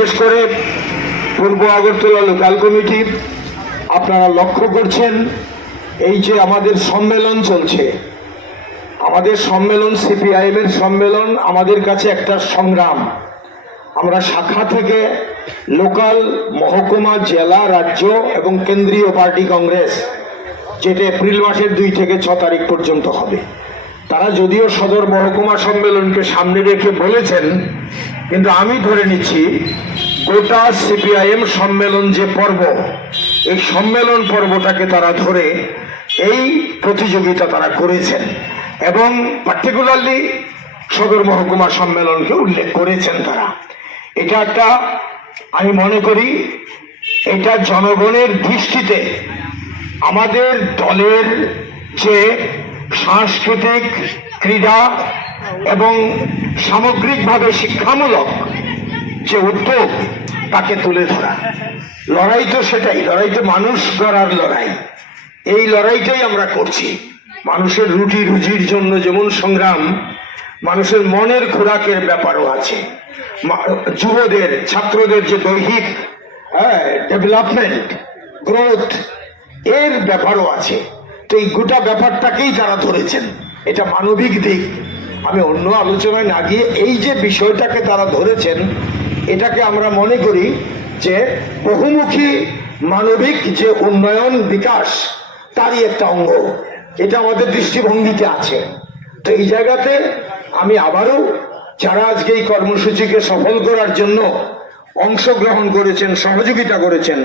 বিশেষ করে পূর্ব Agartala local committee, আপনারা লক্ষ্য করছেন এই যে আমাদের সম্মেলন চলছে। আমাদের সম্মেলন, সিপিআইএম এর সম্মেলন, আমাদের কাছে একটা সংগ্রাম। আমরা শাখা থেকে লোকাল মহকুমা, জেলা, রাজ্য এবং কেন্দ্রীয় পার্টি কংগ্রেস, যেটা এপ্রিল মাসের দুই থেকে ছ তারিখ পর্যন্ত হবে। তারা যদিও সদর মহকুমা সম্মেলনকে সামনে রেখে বলেছেন, কিন্তু আমি ধরে নিচ্ছি গোটা সিপিআইএম সম্মেলন যে পর্ব, এই সম্মেলন পর্বটাকে তারা ধরে এই প্রতিযোগিতা তারা করেছেন এবং পার্টিকুলারলি সদর মহকুমা সম্মেলনকে উল্লেখ করেছেন তারা। এটা একটা, আমি মনে করি, এটা জনগণের দৃষ্টিতে আমাদের দলের যে সাংস্কৃতিক ক্রীড়া এবং সামগ্রিকভাবে শিক্ষামূলক যে উদ্যোগ তাকে তুলে ধরা। লড়াই তো সেটাই, লড়াই তো মানুষ গড়ার লড়াই। এই লড়াইটাই আমরা করছি। মানুষের রুটি রুজির জন্য যেমন সংগ্রাম, মানুষের মনের খোরাকের ব্যাপারও আছে। যুবদের, ছাত্রদের যে দৈহিক হ্যাঁ ডেভেলপমেন্ট গ্রোথ এর ব্যাপারও আছে। তো এই গোটা ব্যাপারটাকেই তারা ধরেছেন। এটা মানবিক দিক। আমি অন্য আলোচনায় না গিয়ে এই যে বিষয়টাকে তারা ধরেছেন এটাকে আমরা মনে করি যে বহুমুখী মানবিক যে উন্নয়ন বিকাশ, তারই একটা অঙ্গ। এটা আমাদের দৃষ্টিভঙ্গিতে আছে। তো এই জায়গাতে আমি আবারও যারা আজকে এই কর্মসূচিকে সফল করার জন্য অংশগ্রহণ করেছেন, সহযোগিতা করেছেন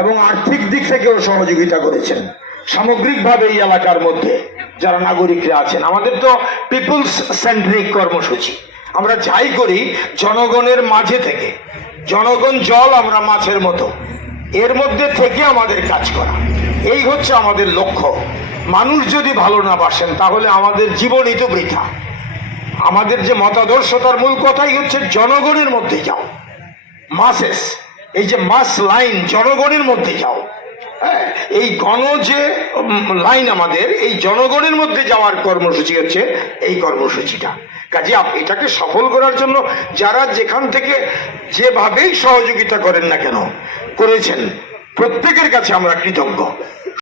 এবং আর্থিক দিক থেকেও সহযোগিতা করেছেন, সামগ্রিকভাবে এই এলাকার মধ্যে যারা নাগরিকরা আছেন, আমাদের তো পিপুলস সেন্ট্রিক কর্মসূচি। আমরা যাই করি জনগণের মাঝে থেকে। জনগণ জল আমরা মাছের মতো। এর মধ্যে থেকে আমাদের কাজ করা। এই হচ্ছে আমাদের লক্ষ্য। মানুষ যদি ভালো না বাসেন, তাহলে আমাদের জীবনই তো বৃথা। আমাদের যে মতাদর্শতার মূল কথাই হচ্ছে জনগণের মধ্যে যাও। মাসেস। এই যে মাস লাইন, জনগণের মধ্যে যাও। হ্যাঁ এই গণ যে লাইন আমাদের, এই জনগণের মধ্যে যাওয়ার কর্মসূচি হচ্ছে এই কর্মসূচিটা। কাজে এটাকে সফল করার জন্য যারা যেখান থেকে যেভাবেই সহযোগিতা করেন না কেন, করেছেন, প্রত্যেকের কাছে আমরা কৃতজ্ঞ।